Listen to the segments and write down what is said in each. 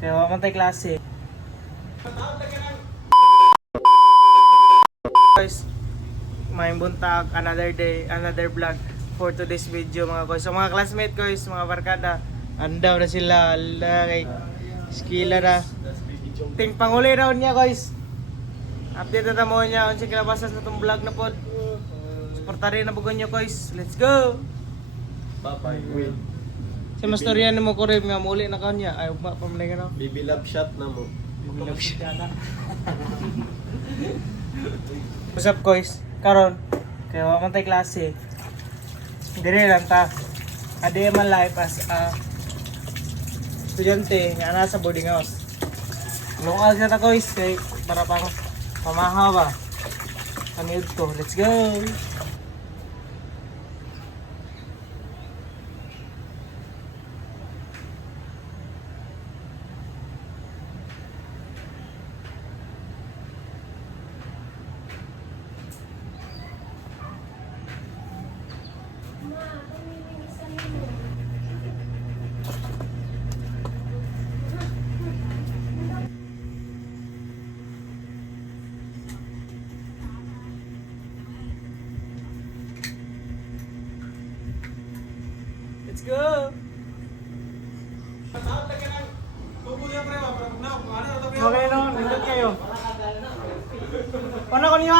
Kaya wala man tayo klase. Guys, may buntag, another day, another vlog for today's video mga guys. So mga classmate guys, mga barkada, andaw na sila, kay skila na. Ting panguli raw niya guys. Update na mo niya kung kilabasan sa itong vlog na pod. Suporta rin na bugon nyo guys. Let's go! Bye-bye. Wait. Si mastorya na mo ko rin nga muli na kanya. Ay, ba, pamilay ka na. Baby love shot na mo. Bibilog siya na. What's up guys? Karon, kaya wala man tayo klase. Dire lang ta. Adi man life as a estudyante nga nasa boarding house. Lungal na ta guys, kay para pang pamahaw ba. Kaniud ko. Let's go! Let's go! Okay no, nindot kayo. Ano ko niyo?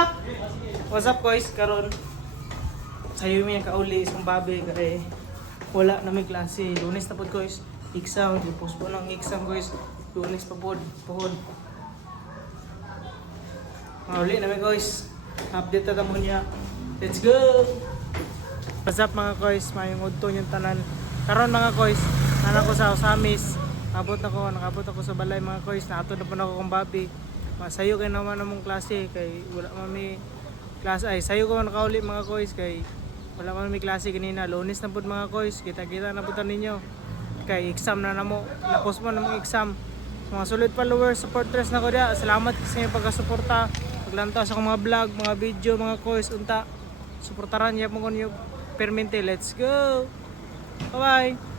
What's up guys? Karon sayo mi kauli isang babi kay wala na may klase. Lunes na pod guys. Exam, postpone ang exam guys. Lunes pa pod, pohon. Uli na mi guys. Update ta mo niya. Let's go! What's up mga guys, mayong udto yung tanan. Karon mga guys, nanan ko sa Osamis. Nakabot ako sa balay mga guys. Naato na po na ako kong babi. Masayo kayo naman namong klase kay wala man may klase. Ay, sayo ko nakauli mga guys kay wala man may klase kanina. Lunes na po mga guys. Kita-kita na po ninyo. Kay exam na namo. Napos mo namang exam. Mga solid followers, supporters na ko dia. Salamat sa inyong pagkasuporta. Paglantaw sa mga vlog, mga video, mga guys. Unta, suportaran niya mo ko niyo. Permente, let's go! Bye-bye!